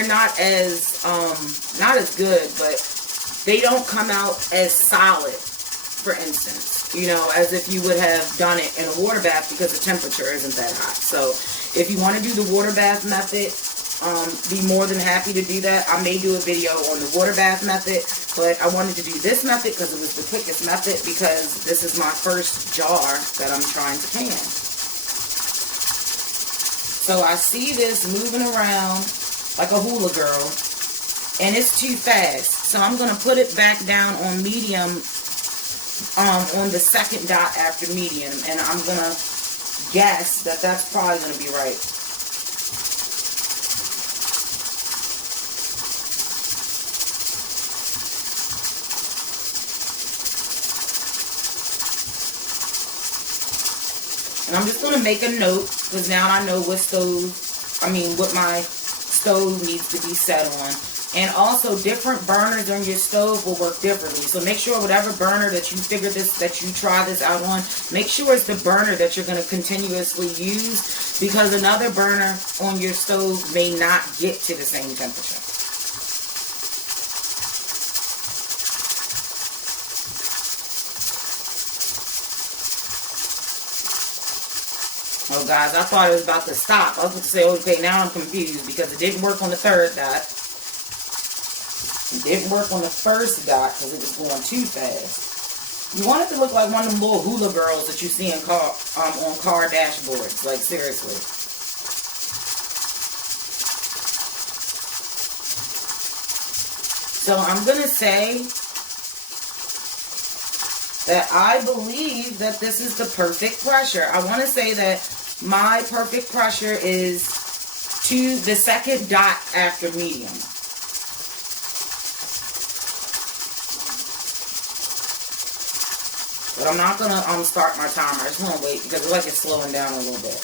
not as not as good, but they don't come out as solid, for instance, you know, as if you would have done it in a water bath, because the temperature isn't that hot. So if you want to do the water bath method, be more than happy to do that. I may do a video on the water bath method, but I wanted to do this method because it was the quickest method, because this is my first jar that I'm trying to can. So I see this moving around like a hula girl, and it's too fast. So I'm going to put it back down on medium, on the 2nd dot after medium, and I'm going to guess that that's probably going to be right. And I'm just going to make a note, because now I know what what my stove needs to be set on. And also, different burners on your stove will work differently. So make sure whatever burner that you try this out on, make sure it's the burner that you're going to continuously use, because another burner on your stove may not get to the same temperature. Oh, guys, I thought it was about to stop. I was going to say, okay, now I'm confused, because it didn't work on the 3rd dot. It didn't work on the 1st dot because it was going too fast. You want it to look like one of them little hula girls that you see in on car dashboards. Like, seriously. So I'm going to say that I believe that this is the perfect pressure. I want to say that my perfect pressure is to the 2nd dot after medium. But I'm not going to start my timer. I just want to wait, because it's like it's slowing down a little bit.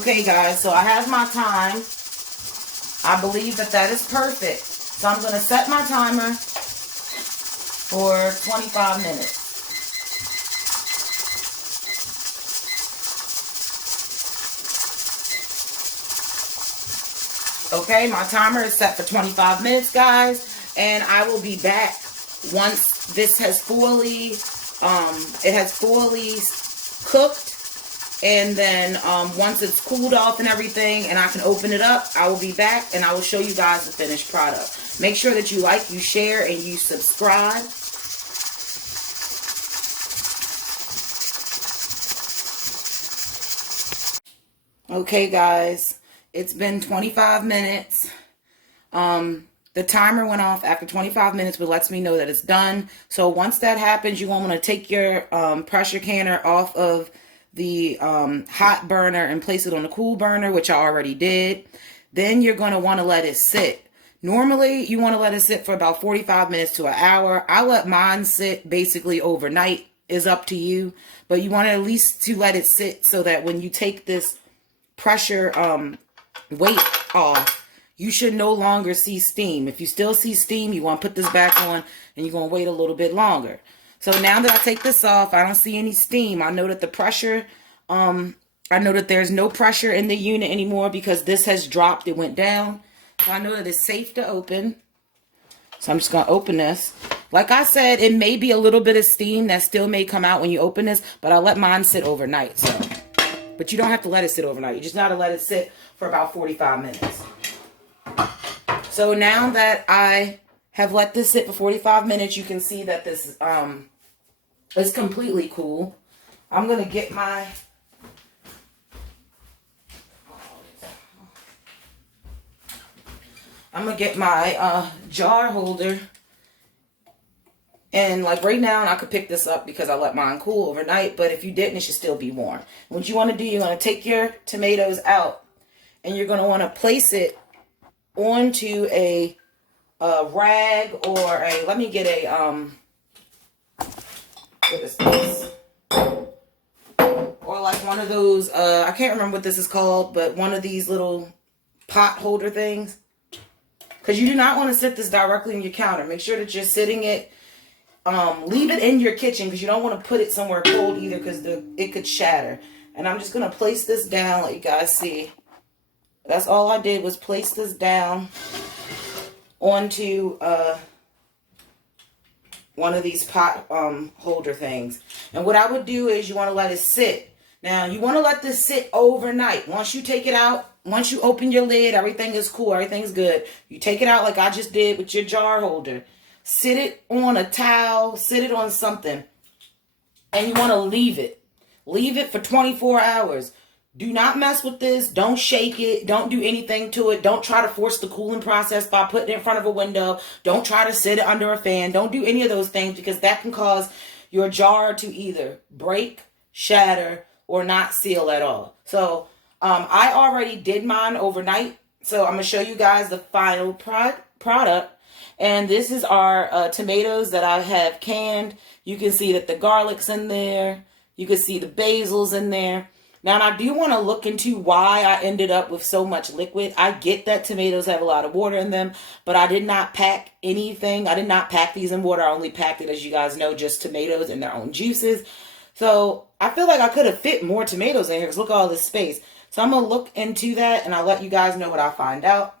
Okay, guys, so I have my time. I believe that that is perfect. So I'm going to set my timer for 25 minutes. Okay, my timer is set for 25 minutes, guys, and I will be back once this has fully, cooked, and then once it's cooled off and everything, and I can open it up, I will be back, and I will show you guys the finished product. Make sure that you like, you share, and you subscribe. Okay, guys. It's been 25 minutes. The timer went off after 25 minutes, but lets me know that it's done. So once that happens, you want to take your pressure canner off of the hot burner and place it on the cool burner, which I already did. Then you're going to want to let it sit. Normally, you want to let it sit for about 45 minutes to an hour. I let mine sit basically overnight. Is up to you. But you want to at least to let it sit so that when you take this pressure weight off, you should no longer see steam. If you still see steam, you want to put this back on and you're going to wait a little bit longer. So now that I take this off, I don't see any steam. I know that the pressure, I know that there's no pressure in the unit anymore because this has dropped. It went down. So I know that it's safe to open. So I'm just going to open this. Like I said, it may be a little bit of steam that still may come out when you open this, but I let mine sit overnight. So, but you don't have to let it sit overnight. You just got to let it sit for about 45 minutes. So now that I have let this sit for 45 minutes, you can see that this is completely cool. I'm going to get my jar holder. And like right now, I could pick this up because I let mine cool overnight. But if you didn't, it should still be warm. What you want to do, you're going to take your tomatoes out. And you're going to want to place it onto a rag or a, let me get a, what is this? Or like one of those, I can't remember what this is called, but one of these little pot holder things. Because you do not want to sit this directly on your counter. Make sure that you're sitting it, leave it in your kitchen because you don't want to put it somewhere cold either because it could shatter. And I'm just going to place this down, let you guys see. That's all I did was place this down onto one of these pot holder things. And what I would do is you want to let it sit. Now, you want to let this sit overnight. Once you take it out, once you open your lid, everything is cool, everything's good. You take it out like I just did with your jar holder. Sit it on a towel, sit it on something. And you want to leave it. Leave it for 24 hours. Do not mess with this. Don't shake it. Don't do anything to it. Don't try to force the cooling process by putting it in front of a window. Don't try to sit it under a fan. Don't do any of those things because that can cause your jar to either break, shatter, or not seal at all. So I already did mine overnight. So I'm going to show you guys the final product. And this is our tomatoes that I have canned. You can see that the garlic's in there. You can see the basil's in there. Now, and I do want to look into why I ended up with so much liquid. I get that tomatoes have a lot of water in them, but I did not pack anything. I did not pack these in water. I only packed it, as you guys know, just tomatoes and their own juices. So I feel like I could have fit more tomatoes in here because look at all this space. So I'm going to look into that and I'll let you guys know what I find out.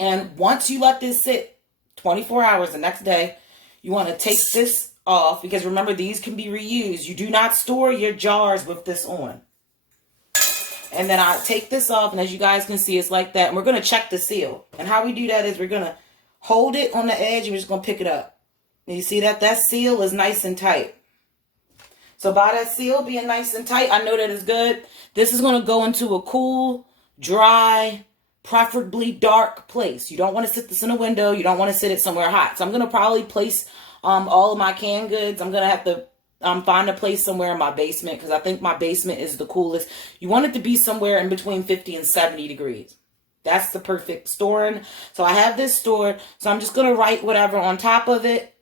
And once you let this sit 24 hours the next day, you want to take this off because remember, these can be reused. You do not store your jars with this on. And then I take this off, and as you guys can see, it's like that. And we're going to check the seal. And how we do that is we're going to hold it on the edge, and we're just going to pick it up. And you see that? That seal is nice and tight. So by that seal being nice and tight, I know that it's good. This is going to go into a cool, dry, preferably dark place. You don't want to sit this in a window. You don't want to sit it somewhere hot. So I'm going to probably place all of my canned goods. I'm going to have to find a place somewhere in my basement because I think my basement is the coolest. You want it to be somewhere in between 50 and 70 degrees. That's the perfect storing. So I have this stored. So I'm just going to write whatever on top of it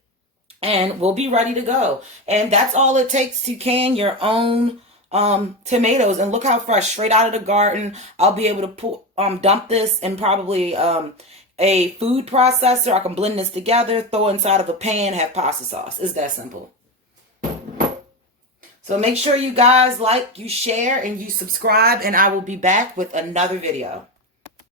and we'll be ready to go. And that's all it takes to can your own tomatoes, and look how fresh, straight out of the garden. I'll be able to dump this in probably a food processor. I can blend this together, throw it inside of a pan, have pasta sauce. It's that simple. So make sure you guys like, you share, and you subscribe, and I will be back with another video.